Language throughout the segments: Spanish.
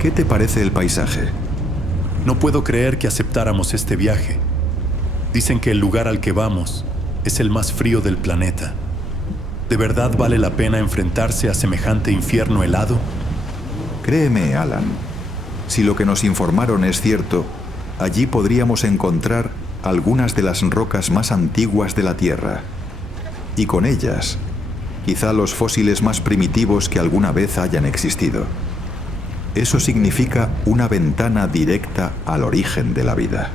¿Qué te parece el paisaje? No puedo creer que aceptáramos este viaje. Dicen que el lugar al que vamos es el más frío del planeta. ¿De verdad vale la pena enfrentarse a semejante infierno helado? Créeme, Alan, si lo que nos informaron es cierto, allí podríamos encontrar algunas de las rocas más antiguas de la Tierra. Y con ellas, quizá los fósiles más primitivos que alguna vez hayan existido. Eso significa una ventana directa al origen de la vida.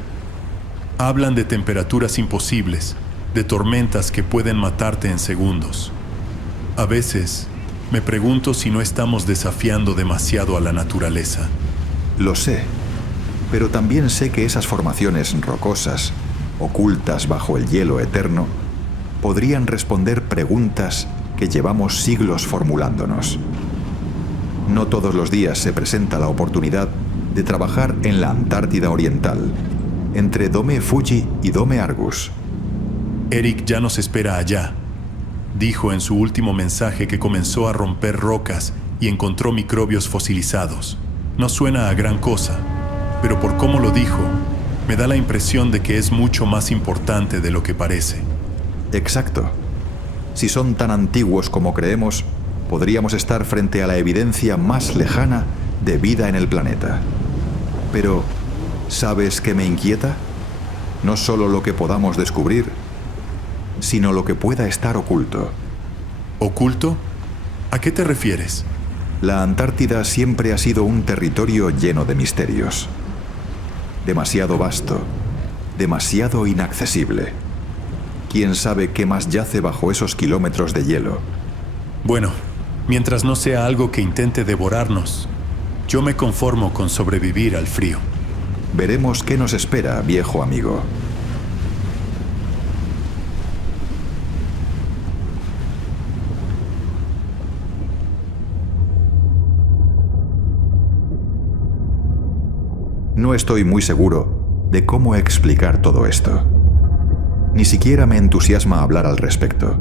Hablan de temperaturas imposibles, de tormentas que pueden matarte en segundos. A veces, me pregunto si no estamos desafiando demasiado a la naturaleza. Lo sé, pero también sé que esas formaciones rocosas, ocultas bajo el hielo eterno, podrían responder preguntas que llevamos siglos formulándonos. No todos los días se presenta la oportunidad de trabajar en la Antártida Oriental, entre Dome Fuji y Dome Argus. Eric ya nos espera allá. Dijo en su último mensaje que comenzó a romper rocas y encontró microbios fosilizados. No suena a gran cosa, pero por cómo lo dijo, me da la impresión de que es mucho más importante de lo que parece. Exacto. Si son tan antiguos como creemos, podríamos estar frente a la evidencia más lejana de vida en el planeta. Pero, ¿sabes qué me inquieta? No solo lo que podamos descubrir, sino lo que pueda estar oculto. ¿Oculto? ¿A qué te refieres? La Antártida siempre ha sido un territorio lleno de misterios. Demasiado vasto, demasiado inaccesible. ¿Quién sabe qué más yace bajo esos kilómetros de hielo? Bueno, mientras no sea algo que intente devorarnos, yo me conformo con sobrevivir al frío. Veremos qué nos espera, viejo amigo. No estoy muy seguro de cómo explicar todo esto. Ni siquiera me entusiasma hablar al respecto.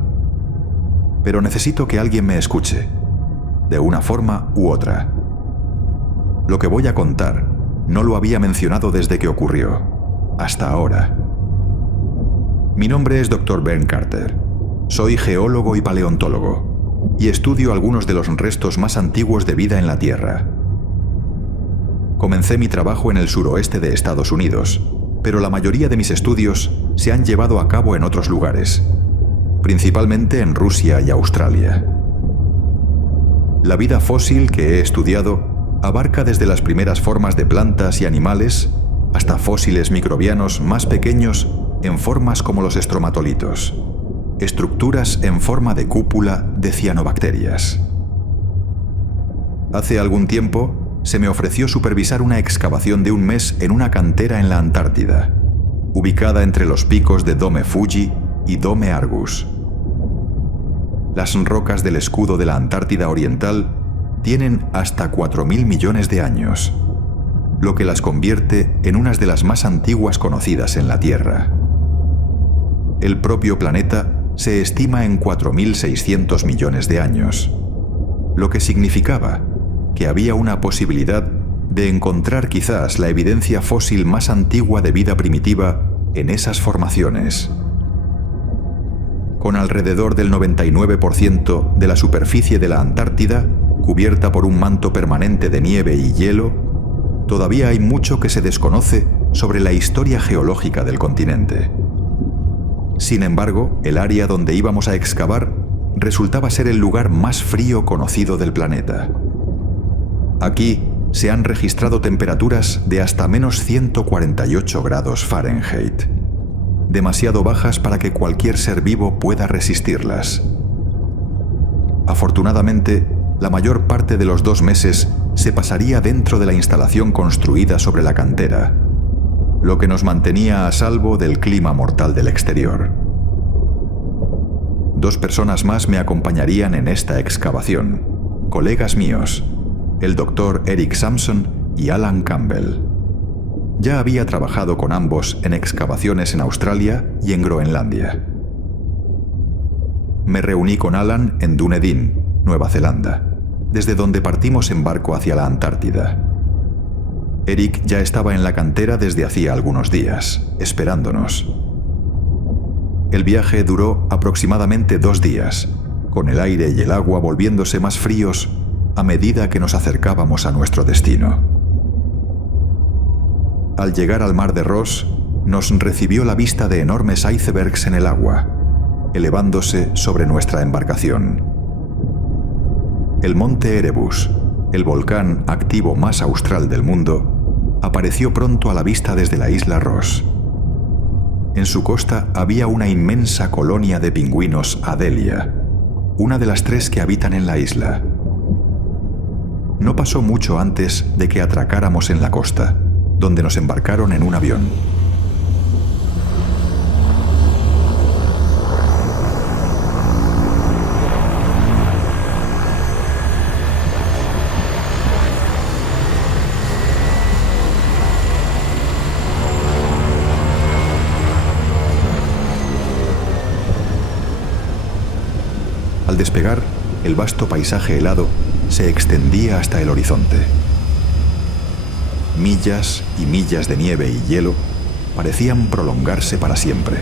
Pero necesito que alguien me escuche, de una forma u otra. Lo que voy a contar no lo había mencionado desde que ocurrió, hasta ahora. Mi nombre es Dr. Ben Carter. Soy geólogo y paleontólogo, y estudio algunos de los restos más antiguos de vida en la Tierra. Comencé mi trabajo en el suroeste de Estados Unidos, pero la mayoría de mis estudios se han llevado a cabo en otros lugares, principalmente en Rusia y Australia. La vida fósil que he estudiado abarca desde las primeras formas de plantas y animales hasta fósiles microbianos más pequeños en formas como los estromatolitos, estructuras en forma de cúpula de cianobacterias. Hace algún tiempo se me ofreció supervisar una excavación de un mes en una cantera en la Antártida, ubicada entre los picos de Dome Fuji y Dome Argus. Las rocas del escudo de la Antártida Oriental tienen hasta 4.000 millones de años, lo que las convierte en unas de las más antiguas conocidas en la Tierra. El propio planeta se estima en 4.600 millones de años, lo que significaba que había una posibilidad de encontrar quizás la evidencia fósil más antigua de vida primitiva en esas formaciones. Con alrededor del 99% de la superficie de la Antártida cubierta por un manto permanente de nieve y hielo, todavía hay mucho que se desconoce sobre la historia geológica del continente. Sin embargo, el área donde íbamos a excavar resultaba ser el lugar más frío conocido del planeta. Aquí se han registrado temperaturas de hasta menos 148 grados Fahrenheit, demasiado bajas para que cualquier ser vivo pueda resistirlas. Afortunadamente, la mayor parte de los 2 meses se pasaría dentro de la instalación construida sobre la cantera, lo que nos mantenía a salvo del clima mortal del exterior. 2 personas más me acompañarían en esta excavación, colegas míos, el Dr. Eric Sampson y Alan Campbell. Ya había trabajado con ambos en excavaciones en Australia y en Groenlandia. Me reuní con Alan en Dunedin, Nueva Zelanda, desde donde partimos en barco hacia la Antártida. Eric ya estaba en la cantera desde hacía algunos días, esperándonos. El viaje duró aproximadamente 2 días, con el aire y el agua volviéndose más fríos a medida que nos acercábamos a nuestro destino. Al llegar al mar de Ross, nos recibió la vista de enormes icebergs en el agua, elevándose sobre nuestra embarcación. El monte Erebus, el volcán activo más austral del mundo, apareció pronto a la vista desde la isla Ross. En su costa había una inmensa colonia de pingüinos Adelia, una de las 3 que habitan en la isla. No pasó mucho antes de que atracáramos en la costa, donde nos embarcaron en un avión. Al despegar, el vasto paisaje helado se extendía hasta el horizonte. Millas y millas de nieve y hielo parecían prolongarse para siempre.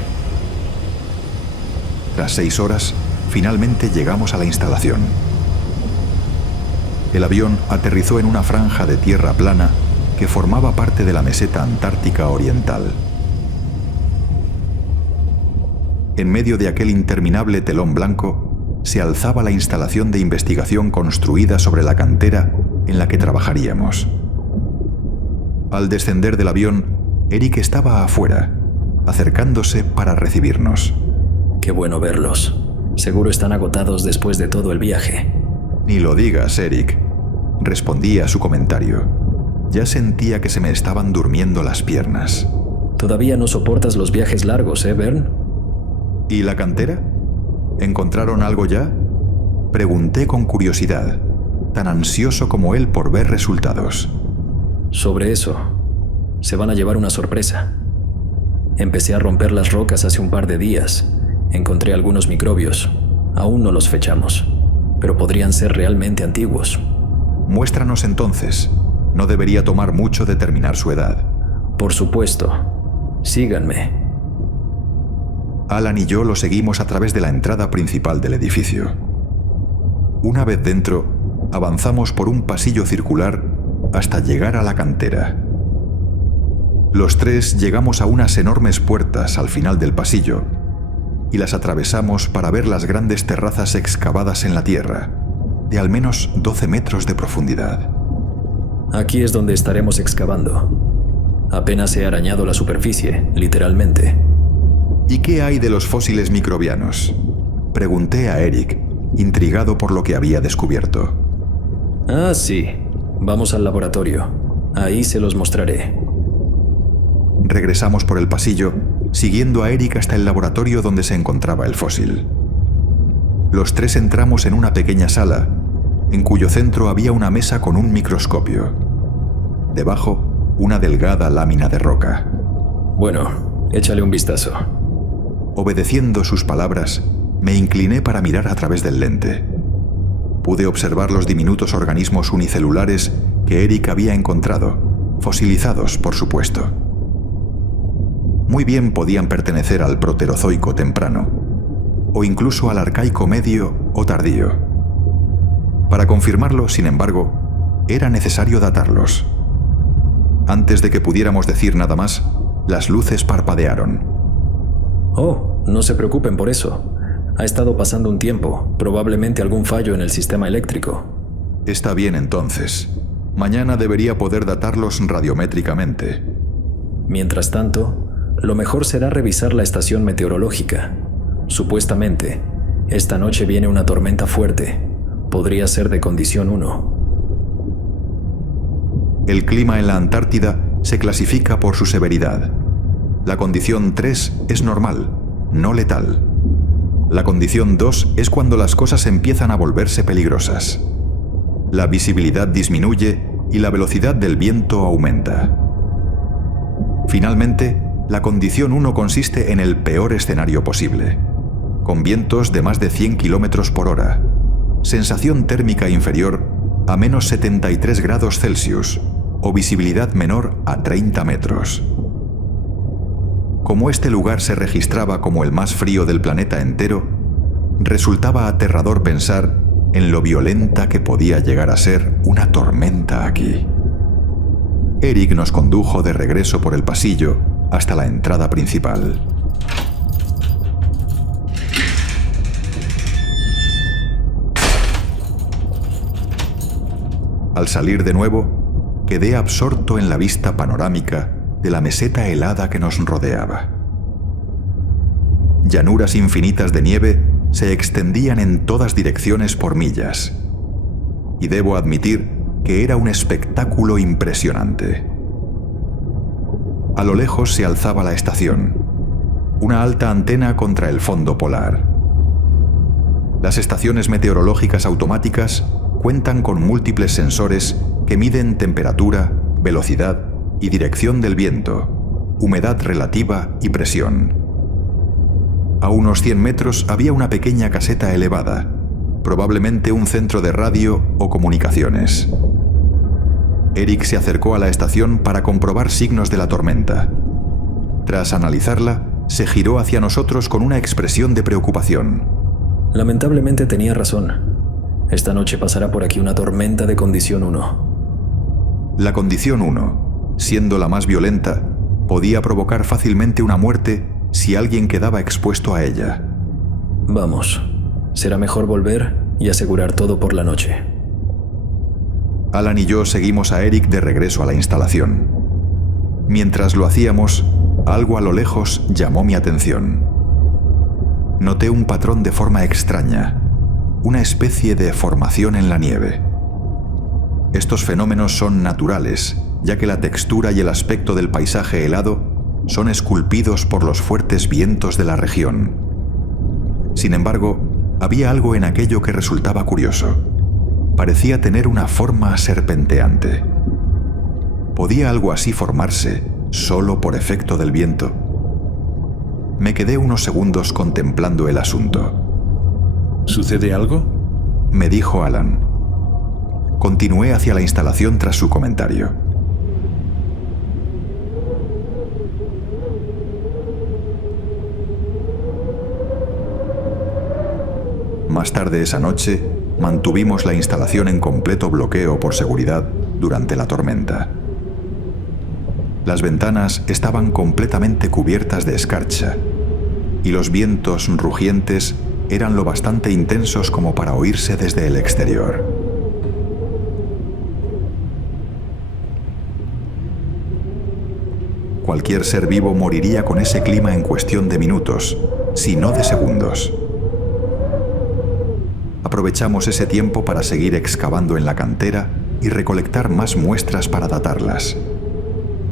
Tras 6 horas, finalmente llegamos a la instalación. El avión aterrizó en una franja de tierra plana que formaba parte de la meseta antártica oriental. En medio de aquel interminable telón blanco, se alzaba la instalación de investigación construida sobre la cantera en la que trabajaríamos. Al descender del avión, Eric estaba afuera, acercándose para recibirnos. Qué bueno verlos. Seguro están agotados después de todo el viaje. Ni lo digas, Eric, respondí a su comentario. Ya sentía que se me estaban durmiendo las piernas. Todavía no soportas los viajes largos, Bern? ¿Y la cantera? ¿Encontraron algo ya? Pregunté con curiosidad, tan ansioso como él por ver resultados. Sobre eso, se van a llevar una sorpresa. Empecé a romper las rocas hace un par de días. Encontré algunos microbios. Aún no los fechamos, pero podrían ser realmente antiguos. Muéstranos entonces. No debería tomar mucho determinar su edad. Por supuesto. Síganme. Alan y yo lo seguimos a través de la entrada principal del edificio. Una vez dentro, avanzamos por un pasillo circular hasta llegar a la cantera. Los 3 llegamos a unas enormes puertas al final del pasillo y las atravesamos para ver las grandes terrazas excavadas en la tierra, de al menos 12 metros de profundidad. Aquí es donde estaremos excavando. Apenas he arañado la superficie, literalmente. ¿Y qué hay de los fósiles microbianos? Pregunté a Eric, intrigado por lo que había descubierto. Ah, sí. Vamos al laboratorio. Ahí se los mostraré. Regresamos por el pasillo, siguiendo a Eric hasta el laboratorio donde se encontraba el fósil. Los 3 entramos en una pequeña sala, en cuyo centro había una mesa con un microscopio. Debajo, una delgada lámina de roca. Bueno, échale un vistazo. Obedeciendo sus palabras, me incliné para mirar a través del lente. Pude observar los diminutos organismos unicelulares que Eric había encontrado, fosilizados, por supuesto. Muy bien podían pertenecer al Proterozoico temprano, o incluso al Arcaico medio o tardío. Para confirmarlo, sin embargo, era necesario datarlos. Antes de que pudiéramos decir nada más, las luces parpadearon. Oh, no se preocupen por eso. Ha estado pasando un tiempo, probablemente algún fallo en el sistema eléctrico. Está bien entonces. Mañana debería poder datarlos radiométricamente. Mientras tanto, lo mejor será revisar la estación meteorológica. Supuestamente, esta noche viene una tormenta fuerte. Podría ser de condición 1. El clima en la Antártida se clasifica por su severidad. La condición 3 es normal, no letal. La condición 2 es cuando las cosas empiezan a volverse peligrosas. La visibilidad disminuye y la velocidad del viento aumenta. Finalmente, la condición 1 consiste en el peor escenario posible, con vientos de más de 100 km por hora, sensación térmica inferior a menos 73 grados Celsius o visibilidad menor a 30 metros. Como este lugar se registraba como el más frío del planeta entero, resultaba aterrador pensar en lo violenta que podía llegar a ser una tormenta aquí. Eric nos condujo de regreso por el pasillo hasta la entrada principal. Al salir de nuevo, quedé absorto en la vista panorámica de la meseta helada que nos rodeaba. Llanuras infinitas de nieve se extendían en todas direcciones por millas, y debo admitir que era un espectáculo impresionante. A lo lejos se alzaba la estación, una alta antena contra el fondo polar. Las estaciones meteorológicas automáticas cuentan con múltiples sensores que miden temperatura, velocidad y dirección del viento, humedad relativa y presión. A unos 100 metros había una pequeña caseta elevada, probablemente un centro de radio o comunicaciones. Eric se acercó a la estación para comprobar signos de la tormenta. Tras analizarla, se giró hacia nosotros con una expresión de preocupación. Lamentablemente tenía razón. Esta noche pasará por aquí una tormenta de condición 1. La condición 1, siendo la más violenta, podía provocar fácilmente una muerte si alguien quedaba expuesto a ella. Vamos, será mejor volver y asegurar todo por la noche. Alan y yo seguimos a Eric de regreso a la instalación. Mientras lo hacíamos, algo a lo lejos llamó mi atención. Noté un patrón de forma extraña, una especie de formación en la nieve. Estos fenómenos son naturales, ya que la textura y el aspecto del paisaje helado son esculpidos por los fuertes vientos de la región. Sin embargo, había algo en aquello que resultaba curioso. Parecía tener una forma serpenteante. ¿Podía algo así formarse solo por efecto del viento? Me quedé unos segundos contemplando el asunto. ¿Sucede algo?, me dijo Alan. Continué hacia la instalación tras su comentario. Más tarde esa noche, mantuvimos la instalación en completo bloqueo por seguridad durante la tormenta. Las ventanas estaban completamente cubiertas de escarcha, y los vientos rugientes eran lo bastante intensos como para oírse desde el exterior. Cualquier ser vivo moriría con ese clima en cuestión de minutos, si no de segundos. Aprovechamos ese tiempo para seguir excavando en la cantera y recolectar más muestras para datarlas.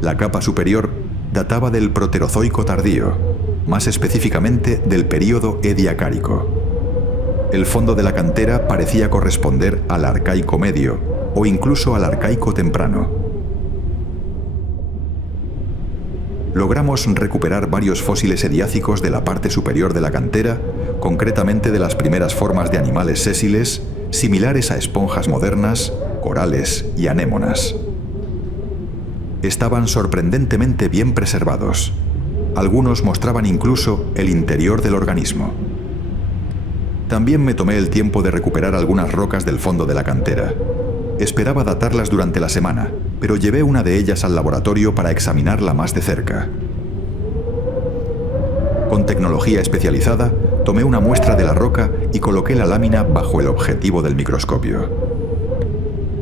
La capa superior databa del Proterozoico tardío, más específicamente del período Ediacárico. El fondo de la cantera parecía corresponder al Arcaico medio o incluso al Arcaico temprano. Logramos recuperar varios fósiles ediácicos de la parte superior de la cantera, concretamente de las primeras formas de animales sésiles, similares a esponjas modernas, corales y anémonas. Estaban sorprendentemente bien preservados. Algunos mostraban incluso el interior del organismo. También me tomé el tiempo de recuperar algunas rocas del fondo de la cantera. Esperaba datarlas durante la semana, pero llevé una de ellas al laboratorio para examinarla más de cerca. Con tecnología especializada, tomé una muestra de la roca y coloqué la lámina bajo el objetivo del microscopio.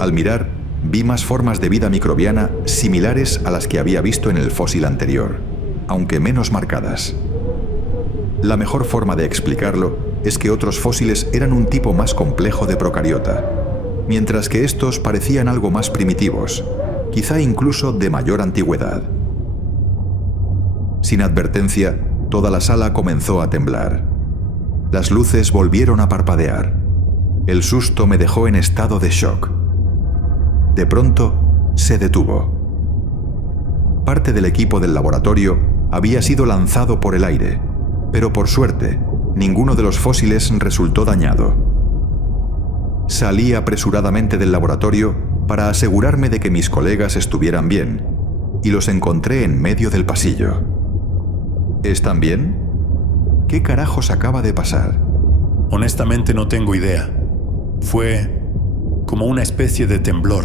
Al mirar, vi más formas de vida microbiana similares a las que había visto en el fósil anterior, aunque menos marcadas. La mejor forma de explicarlo es que otros fósiles eran un tipo más complejo de procariota, mientras que estos parecían algo más primitivos, quizá incluso de mayor antigüedad. Sin advertencia, toda la sala comenzó a temblar. Las luces volvieron a parpadear. El susto me dejó en estado de shock. De pronto, se detuvo. Parte del equipo del laboratorio había sido lanzado por el aire, pero por suerte, ninguno de los fósiles resultó dañado. Salí apresuradamente del laboratorio para asegurarme de que mis colegas estuvieran bien, y los encontré en medio del pasillo. ¿Están bien? ¿Qué carajos acaba de pasar? Honestamente no tengo idea. Fue como una especie de temblor.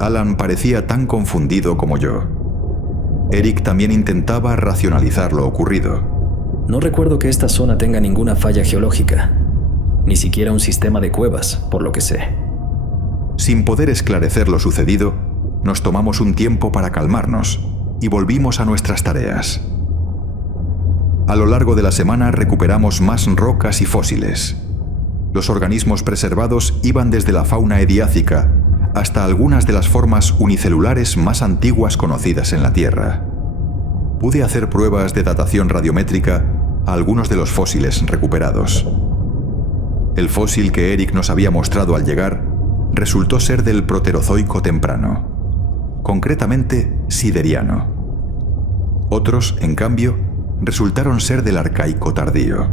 Alan parecía tan confundido como yo. Eric también intentaba racionalizar lo ocurrido. No recuerdo que esta zona tenga ninguna falla geológica, ni siquiera un sistema de cuevas, por lo que sé. Sin poder esclarecer lo sucedido, nos tomamos un tiempo para calmarnos y volvimos a nuestras tareas. A lo largo de la semana recuperamos más rocas y fósiles. Los organismos preservados iban desde la fauna ediácica hasta algunas de las formas unicelulares más antiguas conocidas en la Tierra. Pude hacer pruebas de datación radiométrica a algunos de los fósiles recuperados. El fósil que Eric nos había mostrado al llegar resultó ser del Proterozoico temprano, concretamente sideriano. Otros, en cambio, resultaron ser del Arcaico tardío.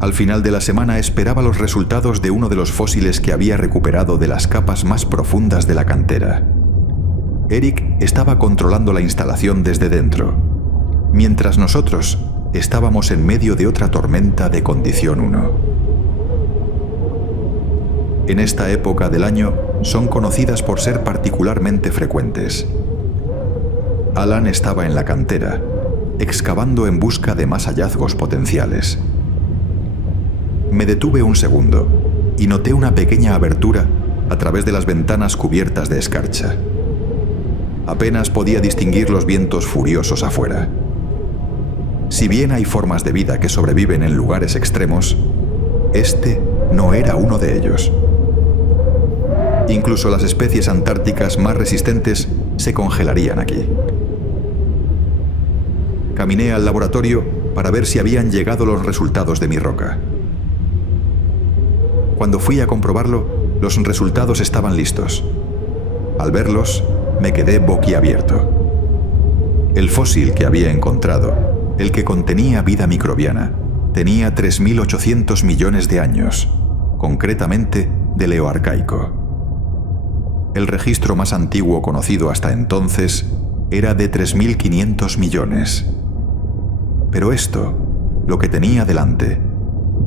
Al final de la semana esperaba los resultados de uno de los fósiles que había recuperado de las capas más profundas de la cantera. Eric estaba controlando la instalación desde dentro, mientras nosotros estábamos en medio de otra tormenta de condición 1. En esta época del año son conocidas por ser particularmente frecuentes. Alan estaba en la cantera, excavando en busca de más hallazgos potenciales. Me detuve un segundo y noté una pequeña abertura a través de las ventanas cubiertas de escarcha. Apenas podía distinguir los vientos furiosos afuera. Si bien hay formas de vida que sobreviven en lugares extremos, este no era uno de ellos. Incluso las especies antárticas más resistentes se congelarían aquí. Caminé al laboratorio para ver si habían llegado los resultados de mi roca. Cuando fui a comprobarlo, los resultados estaban listos. Al verlos, me quedé boquiabierto. El fósil que había encontrado, el que contenía vida microbiana, tenía 3.800 millones de años, concretamente del Eoarcaico. El registro más antiguo conocido hasta entonces era de 3.500 millones. Pero esto, lo que tenía delante,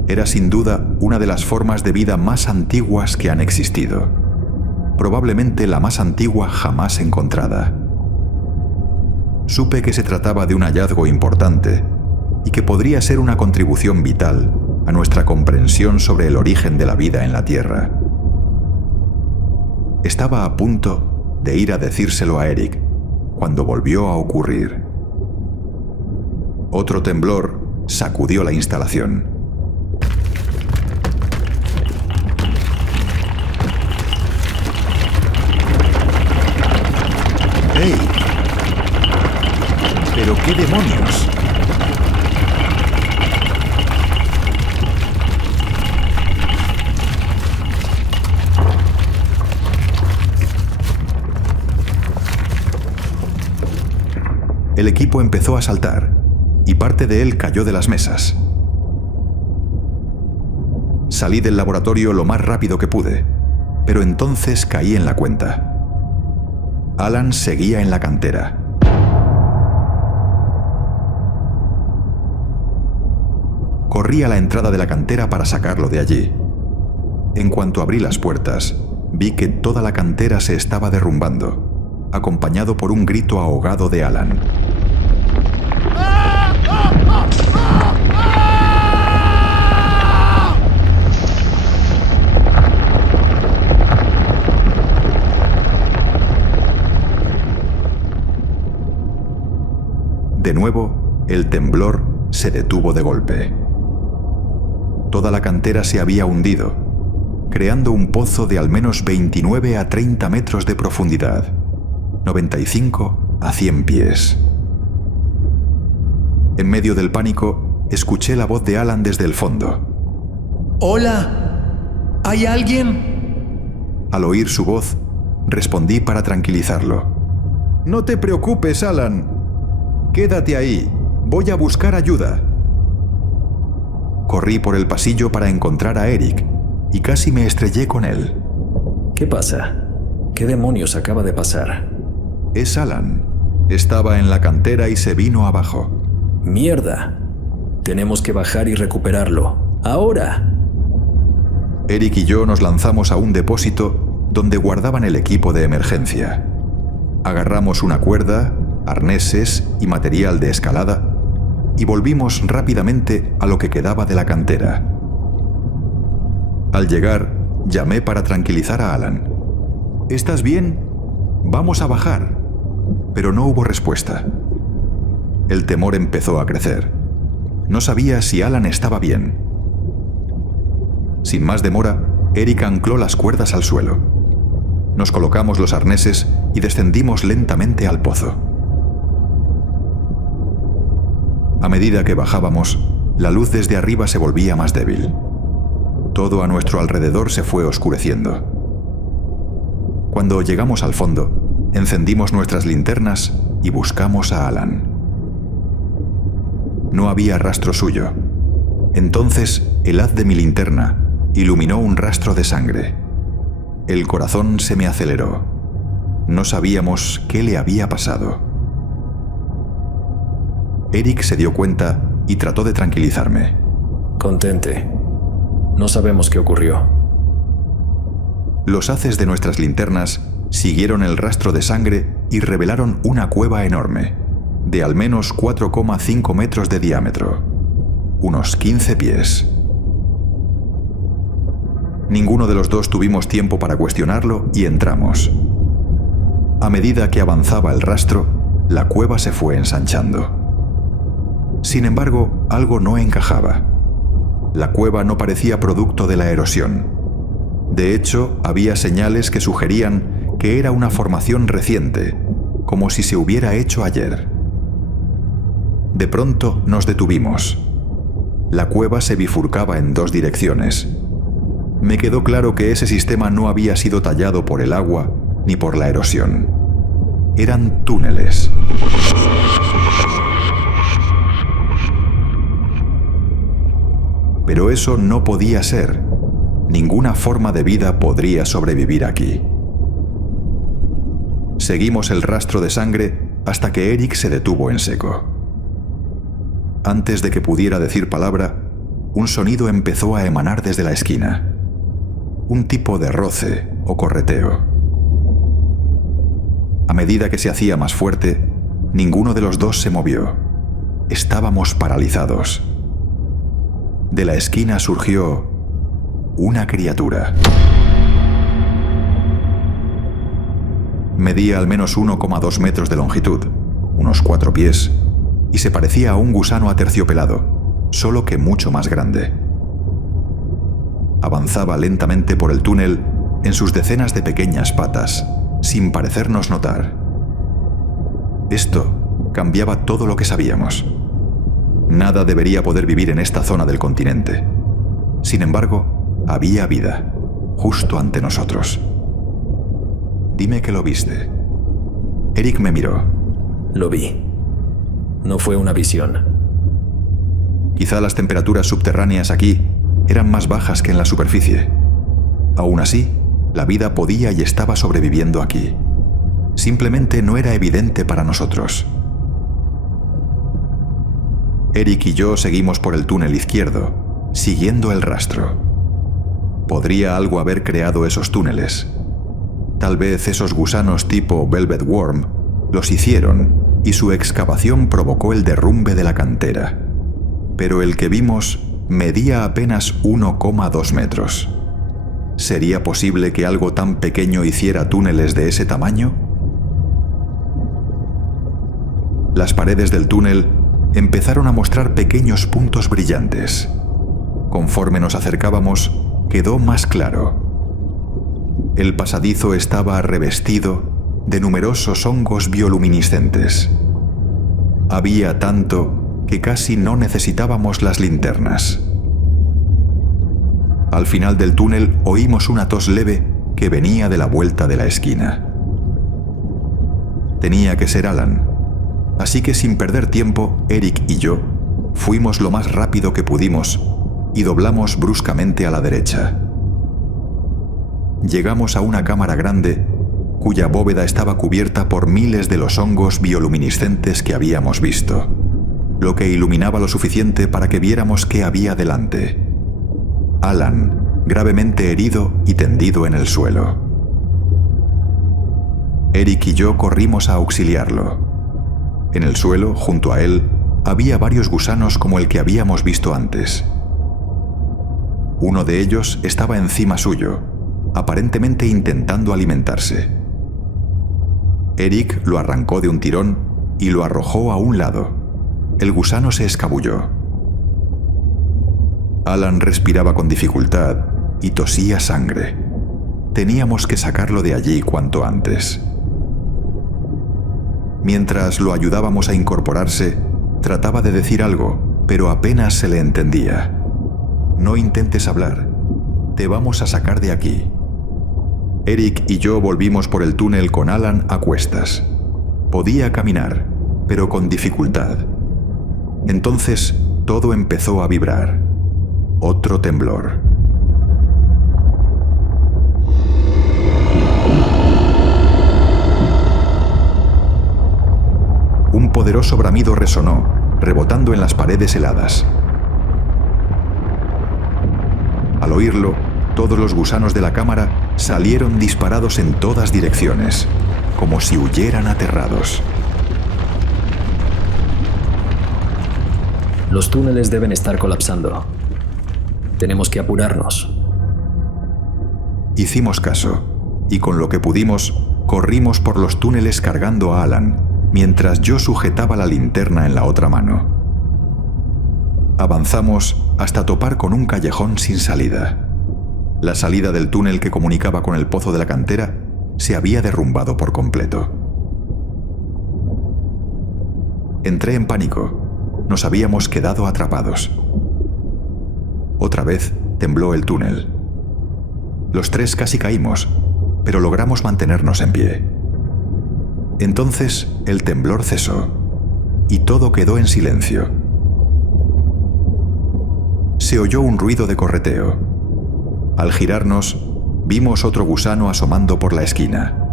era sin duda una de las formas de vida más antiguas que han existido, probablemente la más antigua jamás encontrada. Supe que se trataba de un hallazgo importante y que podría ser una contribución vital a nuestra comprensión sobre el origen de la vida en la Tierra. Estaba a punto de ir a decírselo a Eric cuando volvió a ocurrir. Otro temblor sacudió la instalación. ¡Hey! ¿Pero qué demonios? El equipo empezó a saltar y parte de él cayó de las mesas. Salí del laboratorio lo más rápido que pude, pero entonces caí en la cuenta. Alan seguía en la cantera. Corrí a la entrada de la cantera para sacarlo de allí. En cuanto abrí las puertas, vi que toda la cantera se estaba derrumbando, acompañado por un grito ahogado de Alan. De nuevo, el temblor se detuvo de golpe. Toda la cantera se había hundido, creando un pozo de al menos 29 a 30 metros de profundidad, 95 a 100 pies. En medio del pánico, escuché la voz de Alan desde el fondo. ¡Hola! ¿Hay alguien? Al oír su voz, respondí para tranquilizarlo. No te preocupes, Alan. Quédate ahí. Voy a buscar ayuda. Corrí por el pasillo para encontrar a Eric y casi me estrellé con él. ¿Qué pasa? ¿Qué demonios acaba de pasar? Es Alan. Estaba en la cantera y se vino abajo. ¡Mierda! Tenemos que bajar y recuperarlo. ¡Ahora! Eric y yo nos lanzamos a un depósito donde guardaban el equipo de emergencia. Agarramos una cuerda, arneses y material de escalada y volvimos rápidamente a lo que quedaba de la cantera. Al llegar, llamé para tranquilizar a Alan. ¿Estás bien? Vamos a bajar. Pero no hubo respuesta. El temor empezó a crecer. No sabía si Alan estaba bien. Sin más demora, Eric ancló las cuerdas al suelo. Nos colocamos los arneses y descendimos lentamente al pozo. A medida que bajábamos, la luz desde arriba se volvía más débil. Todo a nuestro alrededor se fue oscureciendo. Cuando llegamos al fondo, encendimos nuestras linternas y buscamos a Alan. No había rastro suyo. Entonces, el haz de mi linterna iluminó un rastro de sangre. El corazón se me aceleró. No sabíamos qué le había pasado. Eric se dio cuenta y trató de tranquilizarme. Contente. No sabemos qué ocurrió. Los haces de nuestras linternas siguieron el rastro de sangre y revelaron una cueva enorme, de al menos 4,5 metros de diámetro, unos 15 pies. Ninguno de los dos tuvimos tiempo para cuestionarlo y entramos. A medida que avanzaba el rastro, la cueva se fue ensanchando. Sin embargo, algo no encajaba. La cueva no parecía producto de la erosión. De hecho, había señales que sugerían que era una formación reciente, como si se hubiera hecho ayer. De pronto nos detuvimos. La cueva se bifurcaba en dos direcciones. Me quedó claro que ese sistema no había sido tallado por el agua ni por la erosión. Eran túneles. Pero eso no podía ser. Ninguna forma de vida podría sobrevivir aquí. Seguimos el rastro de sangre hasta que Eric se detuvo en seco. Antes de que pudiera decir palabra, un sonido empezó a emanar desde la esquina. Un tipo de roce o correteo. A medida que se hacía más fuerte, ninguno de los dos se movió. Estábamos paralizados. De la esquina surgió una criatura. Medía al menos 1,2 metros de longitud, unos 4 pies, y se parecía a un gusano aterciopelado, solo que mucho más grande. Avanzaba lentamente por el túnel en sus decenas de pequeñas patas, sin parecernos notar. Esto cambiaba todo lo que sabíamos. Nada debería poder vivir en esta zona del continente. Sin embargo, había vida, justo ante nosotros. Dime que lo viste. Eric me miró. Lo vi. No fue una visión. Quizá las temperaturas subterráneas aquí eran más bajas que en la superficie. Aún así, la vida podía y estaba sobreviviendo aquí. Simplemente no era evidente para nosotros. Eric y yo seguimos por el túnel izquierdo, siguiendo el rastro. ¿Podría algo haber creado esos túneles? Tal vez esos gusanos tipo Velvet Worm los hicieron y su excavación provocó el derrumbe de la cantera. Pero el que vimos medía apenas 1,2 metros. ¿Sería posible que algo tan pequeño hiciera túneles de ese tamaño? Las paredes del túnel empezaron a mostrar pequeños puntos brillantes. Conforme nos acercábamos, quedó más claro. El pasadizo estaba revestido de numerosos hongos bioluminiscentes. Había tanto que casi no necesitábamos las linternas. Al final del túnel oímos una tos leve que venía de la vuelta de la esquina. Tenía que ser Alan, así que sin perder tiempo, Eric y yo fuimos lo más rápido que pudimos y doblamos bruscamente a la derecha. llegamos a una cámara grande cuya bóveda estaba cubierta por miles de los hongos bioluminiscentes que habíamos visto, lo que iluminaba lo suficiente para que viéramos qué había delante. Alan, gravemente herido y tendido en el suelo. Eric y yo corrimos a auxiliarlo. En el suelo, junto a él, había varios gusanos como el que habíamos visto antes. Uno de ellos estaba encima suyo, aparentemente intentando alimentarse. Eric lo arrancó de un tirón y lo arrojó a un lado. El gusano se escabulló. Alan respiraba con dificultad y tosía sangre. Teníamos que sacarlo de allí cuanto antes. Mientras lo ayudábamos a incorporarse, trataba de decir algo, pero apenas se le entendía. No intentes hablar. Te vamos a sacar de aquí. Eric y yo volvimos por el túnel con Alan a cuestas. Podía caminar, pero con dificultad. Entonces todo empezó a vibrar. Otro temblor. Un poderoso bramido resonó, rebotando en las paredes heladas. Al oírlo, todos los gusanos de la cámara salieron disparados en todas direcciones, como si huyeran aterrados. Los túneles deben estar colapsando. Tenemos que apurarnos. Hicimos caso, y con lo que pudimos, corrimos por los túneles cargando a Alan, mientras yo sujetaba la linterna en la otra mano. Avanzamos hasta topar con un callejón sin salida. La salida del túnel que comunicaba con el pozo de la cantera se había derrumbado por completo. Entré en pánico. Nos habíamos quedado atrapados. Otra vez tembló el túnel. Los tres casi caímos, pero logramos mantenernos en pie. Entonces el temblor cesó y todo quedó en silencio. Se oyó un ruido de correteo. Al girarnos, vimos otro gusano asomando por la esquina.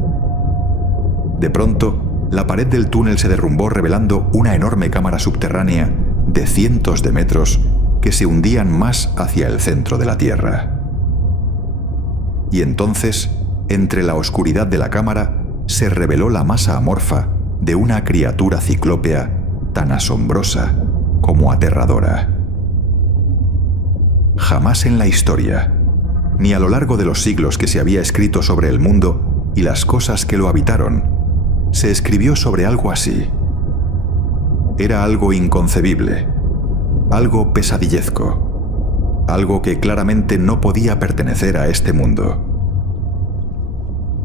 De pronto, la pared del túnel se derrumbó revelando una enorme cámara subterránea de cientos de metros que se hundían más hacia el centro de la Tierra. Y entonces, entre la oscuridad de la cámara, se reveló la masa amorfa de una criatura ciclópea tan asombrosa como aterradora. Jamás en la historia, ni a lo largo de los siglos que se había escrito sobre el mundo y las cosas que lo habitaron, se escribió sobre algo así. Era algo inconcebible, algo pesadillesco, algo que claramente no podía pertenecer a este mundo.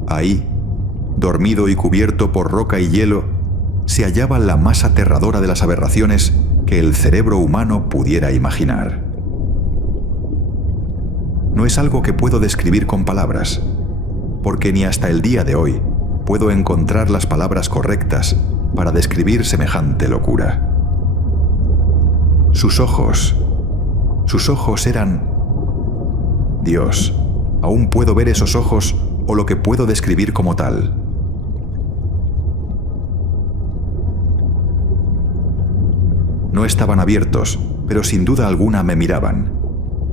Ahí, dormido y cubierto por roca y hielo, se hallaba la más aterradora de las aberraciones que el cerebro humano pudiera imaginar. No es algo que puedo describir con palabras, porque ni hasta el día de hoy puedo encontrar las palabras correctas para describir semejante locura. Sus ojos eran... Dios, aún puedo ver esos ojos o lo que puedo describir como tal. No estaban abiertos, pero sin duda alguna me miraban.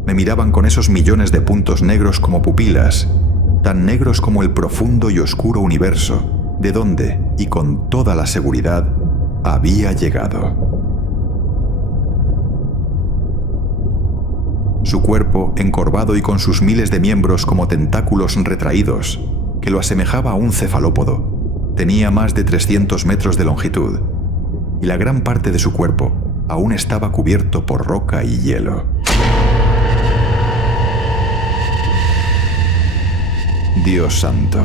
Me miraban con esos millones de puntos negros como pupilas, tan negros como el profundo y oscuro universo, de donde, y con toda la seguridad, había llegado. Su cuerpo, encorvado y con sus miles de miembros como tentáculos retraídos, que lo asemejaba a un cefalópodo, tenía más de 300 metros de longitud, y la gran parte de su cuerpo aún estaba cubierto por roca y hielo. Dios santo,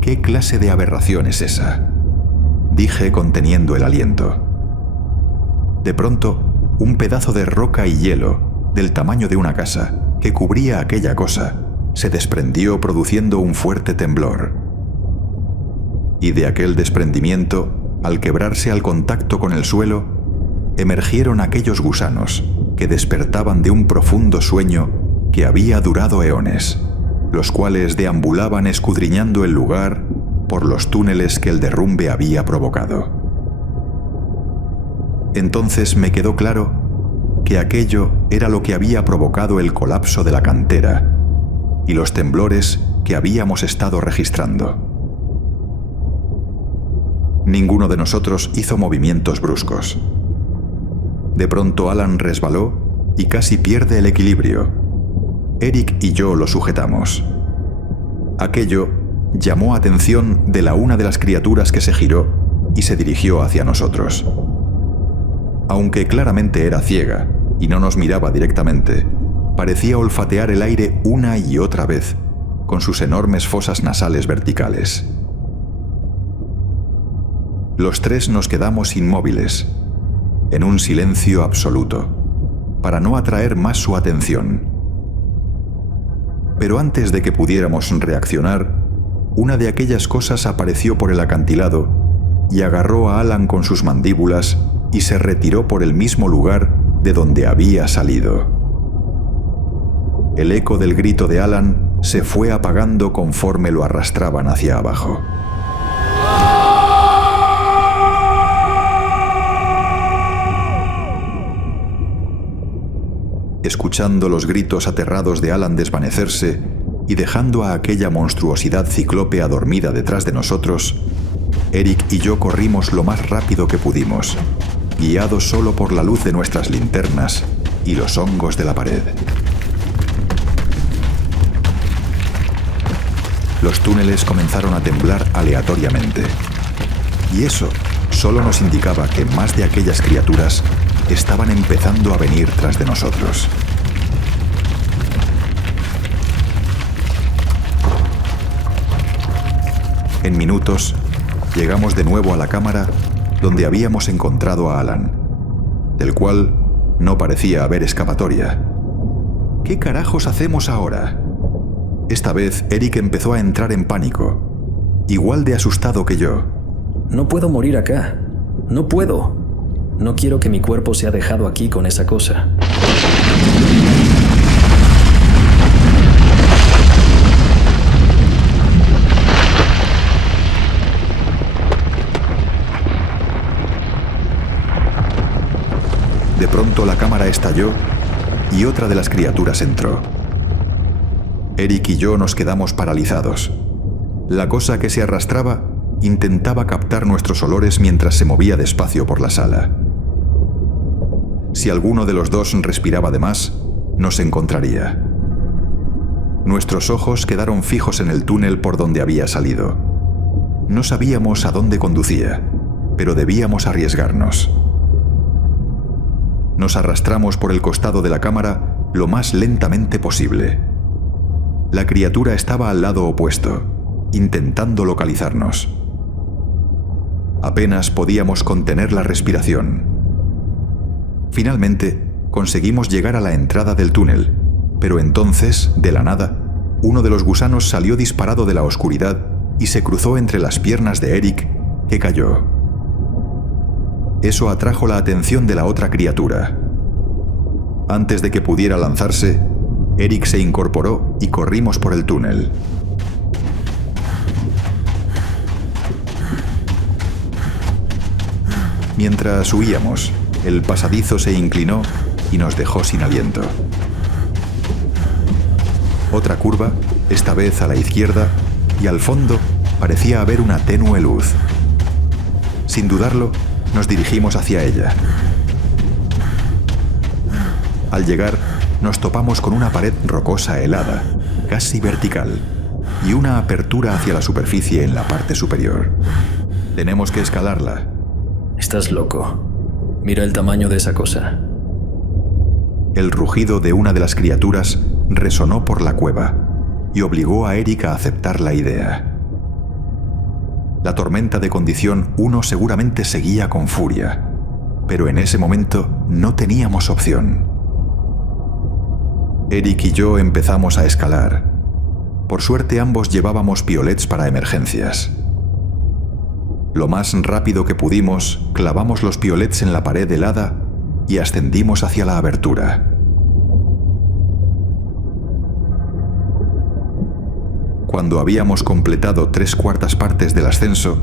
¿qué clase de aberración es esa?, dije conteniendo el aliento. De pronto, un pedazo de roca y hielo, del tamaño de una casa, que cubría aquella cosa, se desprendió produciendo un fuerte temblor. Y de aquel desprendimiento, al quebrarse al contacto con el suelo, emergieron aquellos gusanos que despertaban de un profundo sueño que había durado eones. los cuales deambulaban escudriñando el lugar por los túneles que el derrumbe había provocado. Entonces me quedó claro que aquello era lo que había provocado el colapso de la cantera y los temblores que habíamos estado registrando. Ninguno de nosotros hizo movimientos bruscos. De pronto Alan resbaló y casi pierde el equilibrio. Eric y yo lo sujetamos. Aquello llamó atención de una de las criaturas que se giró y se dirigió hacia nosotros. Aunque claramente era ciega y no nos miraba directamente, parecía olfatear el aire una y otra vez, con sus enormes fosas nasales verticales. Los tres nos quedamos inmóviles, en un silencio absoluto, para no atraer más su atención. Pero antes de que pudiéramos reaccionar, una de aquellas cosas apareció por el acantilado y agarró a Alan con sus mandíbulas y se retiró por el mismo lugar de donde había salido. El eco del grito de Alan se fue apagando conforme lo arrastraban hacia abajo. Escuchando los gritos aterrados de Alan desvanecerse y dejando a aquella monstruosidad ciclópea dormida detrás de nosotros, Eric y yo corrimos lo más rápido que pudimos, guiados solo por la luz de nuestras linternas y los hongos de la pared. Los túneles comenzaron a temblar aleatoriamente, y eso solo nos indicaba que más de aquellas criaturas estaban empezando a venir tras de nosotros. En minutos, llegamos de nuevo a la cámara donde habíamos encontrado a Alan, del cual no parecía haber escapatoria. ¿Qué carajos hacemos ahora? Esta vez Eric empezó a entrar en pánico, igual de asustado que yo. No puedo morir acá. No puedo. No quiero que mi cuerpo sea dejado aquí con esa cosa. De pronto la cámara estalló y otra de las criaturas entró. Eric y yo nos quedamos paralizados. La cosa que se arrastraba intentaba captar nuestros olores mientras se movía despacio por la sala. Si alguno de los dos respiraba de más, nos encontraría. Nuestros ojos quedaron fijos en el túnel por donde había salido. No sabíamos a dónde conducía, pero debíamos arriesgarnos. Nos arrastramos por el costado de la cámara lo más lentamente posible. La criatura estaba al lado opuesto, intentando localizarnos. Apenas podíamos contener la respiración. Finalmente, conseguimos llegar a la entrada del túnel, pero entonces, de la nada, uno de los gusanos salió disparado de la oscuridad y se cruzó entre las piernas de Eric, que cayó. Eso atrajo la atención de la otra criatura. Antes de que pudiera lanzarse, Eric se incorporó y corrimos por el túnel. Mientras huíamos, el pasadizo se inclinó y nos dejó sin aliento. Otra curva, esta vez a la izquierda, y al fondo parecía haber una tenue luz. Sin dudarlo, nos dirigimos hacia ella. Al llegar, nos topamos con una pared rocosa helada, casi vertical, y una apertura hacia la superficie en la parte superior. Tenemos que escalarla. Estás loco. Mira el tamaño de esa cosa. El rugido de una de las criaturas resonó por la cueva y obligó a Eric a aceptar la idea. La tormenta de condición 1 seguramente seguía con furia, pero en ese momento no teníamos opción. Eric y yo empezamos a escalar. Por suerte ambos llevábamos piolets para emergencias. Lo más rápido que pudimos, clavamos los piolets en la pared helada y ascendimos hacia la abertura. Cuando habíamos completado 3/4 partes del ascenso,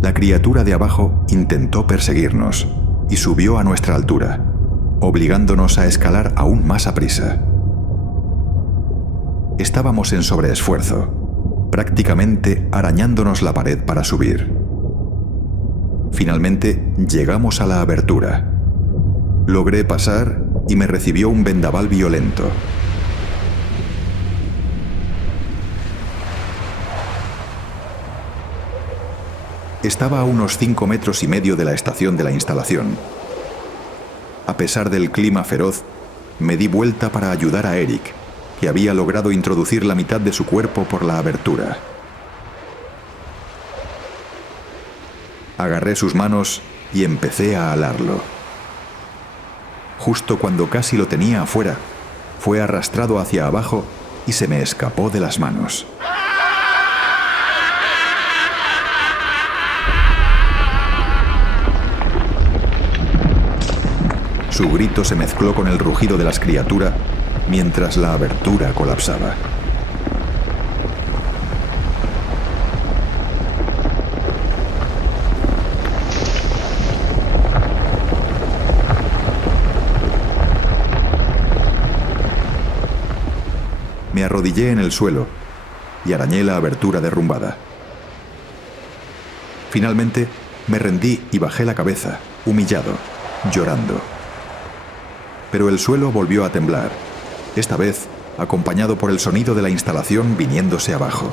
la criatura de abajo intentó perseguirnos y subió a nuestra altura, obligándonos a escalar aún más aprisa. Estábamos en sobreesfuerzo, prácticamente arañándonos la pared para subir. Finalmente llegamos a la abertura. Logré pasar y me recibió un vendaval violento. Estaba a unos 5,5 metros de la estación de la instalación. A pesar del clima feroz, me di vuelta para ayudar a Eric, que había logrado introducir la mitad de su cuerpo por la abertura. Agarré sus manos y empecé a alarlo. Justo cuando casi lo tenía afuera, fue arrastrado hacia abajo y se me escapó de las manos. Su grito se mezcló con el rugido de las criaturas mientras la abertura colapsaba. Me arrodillé en el suelo y arañé la abertura derrumbada. Finalmente me rendí y bajé la cabeza, humillado, llorando. Pero el suelo volvió a temblar, esta vez acompañado por el sonido de la instalación viniéndose abajo.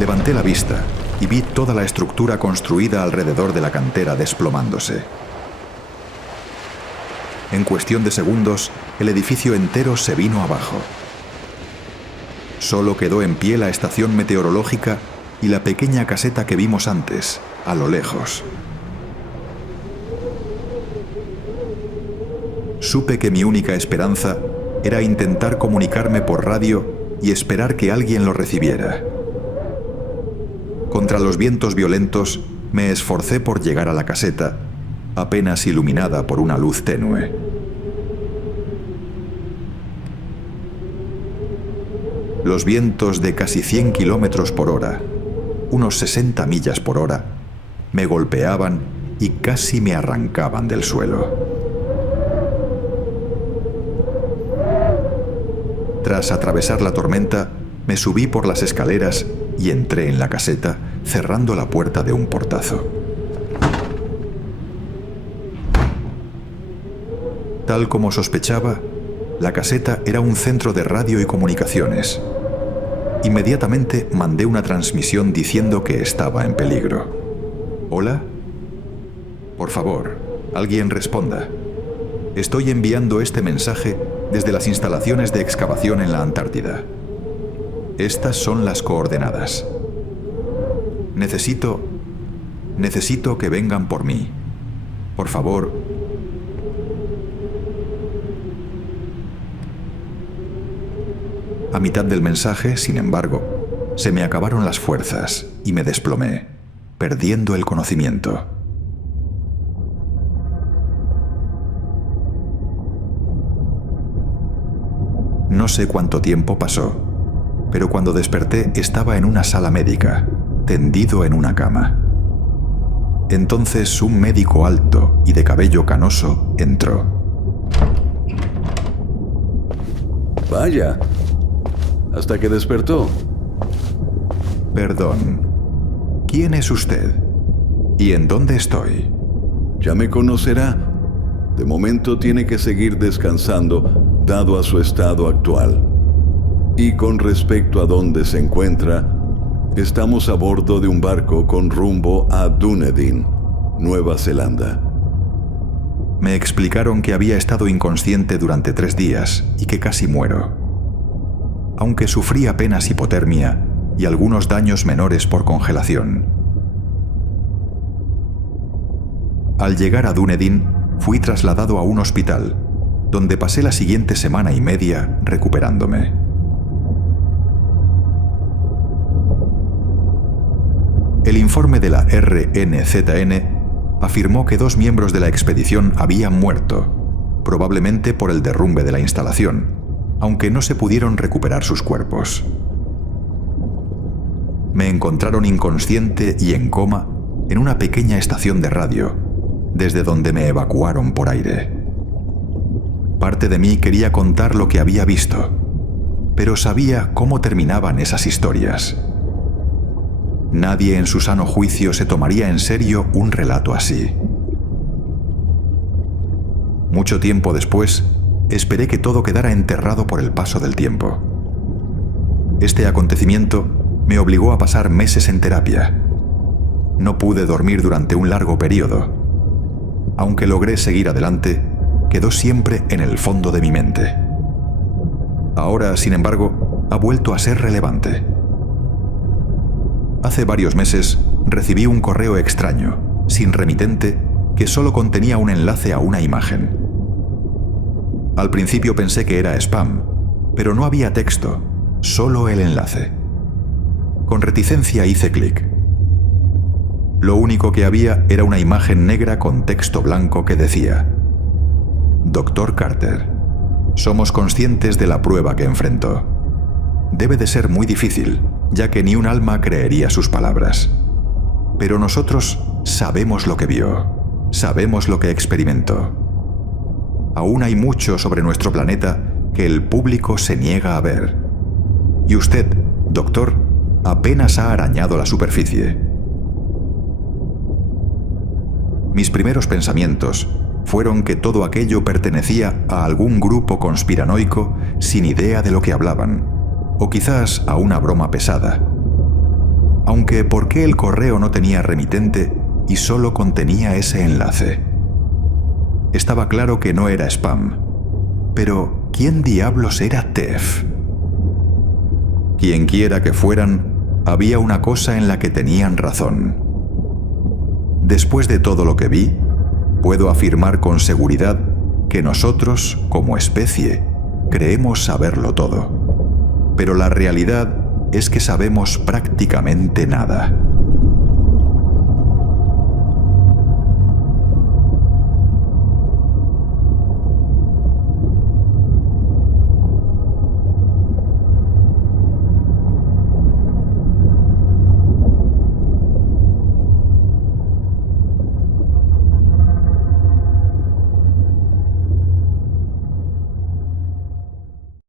Levanté la vista y vi toda la estructura construida alrededor de la cantera desplomándose. En cuestión de segundos, el edificio entero se vino abajo. Solo quedó en pie la estación meteorológica y la pequeña caseta que vimos antes, a lo lejos. Supe que mi única esperanza era intentar comunicarme por radio y esperar que alguien lo recibiera. Contra los vientos violentos, me esforcé por llegar a la caseta, apenas iluminada por una luz tenue. Los vientos de casi 100 kilómetros por hora, unos 60 millas por hora, me golpeaban y casi me arrancaban del suelo. Tras atravesar la tormenta, me subí por las escaleras y entré en la caseta, cerrando la puerta de un portazo. Tal como sospechaba, la caseta era un centro de radio y comunicaciones. Inmediatamente mandé una transmisión diciendo que estaba en peligro. ¿Hola? Por favor, alguien responda. Estoy enviando este mensaje desde las instalaciones de excavación en la Antártida. Estas son las coordenadas. Necesito que vengan por mí. Por favor. A mitad del mensaje, sin embargo, se me acabaron las fuerzas y me desplomé, perdiendo el conocimiento. No sé cuánto tiempo pasó, pero cuando desperté estaba en una sala médica, tendido en una cama. Entonces un médico alto y de cabello canoso entró. Vaya, hasta que despertó. Perdón, ¿quién es usted? ¿Y en dónde estoy? Ya me conocerá. De momento tiene que seguir descansando, dado a su estado actual. Y con respecto a dónde se encuentra, estamos a bordo de un barco con rumbo a Dunedin, Nueva Zelanda. Me explicaron que había estado inconsciente durante 3 días y que casi muero. Aunque sufrí apenas hipotermia y algunos daños menores por congelación. Al llegar a Dunedin, fui trasladado a un hospital, donde pasé la siguiente semana y media recuperándome. El informe de la RNZN afirmó que 2 miembros de la expedición habían muerto, probablemente por el derrumbe de la instalación, aunque no se pudieron recuperar sus cuerpos. Me encontraron inconsciente y en coma en una pequeña estación de radio, desde donde me evacuaron por aire. Parte de mí quería contar lo que había visto, pero sabía cómo terminaban esas historias. Nadie en su sano juicio se tomaría en serio un relato así. Mucho tiempo después, esperé que todo quedara enterrado por el paso del tiempo. Este acontecimiento me obligó a pasar meses en terapia. No pude dormir durante un largo periodo. Aunque logré seguir adelante, quedó siempre en el fondo de mi mente. Ahora, sin embargo, ha vuelto a ser relevante. Hace varios meses recibí un correo extraño, sin remitente, que solo contenía un enlace a una imagen. Al principio pensé que era spam, pero no había texto, solo el enlace. Con reticencia hice clic. Lo único que había era una imagen negra con texto blanco que decía: Dr. Carter, somos conscientes de la prueba que enfrentó. Debe de ser muy difícil, ya que ni un alma creería sus palabras. Pero nosotros sabemos lo que vio, sabemos lo que experimentó. Aún hay mucho sobre nuestro planeta que el público se niega a ver. Y usted, doctor, apenas ha arañado la superficie. Mis primeros pensamientos fueron que todo aquello pertenecía a algún grupo conspiranoico sin idea de lo que hablaban, o quizás a una broma pesada. Aunque, ¿por qué el correo no tenía remitente y solo contenía ese enlace? Estaba claro que no era spam. Pero, ¿quién diablos era TEF? Quien quiera que fueran, había una cosa en la que tenían razón. Después de todo lo que vi, puedo afirmar con seguridad que nosotros, como especie, creemos saberlo todo. Pero la realidad es que sabemos prácticamente nada.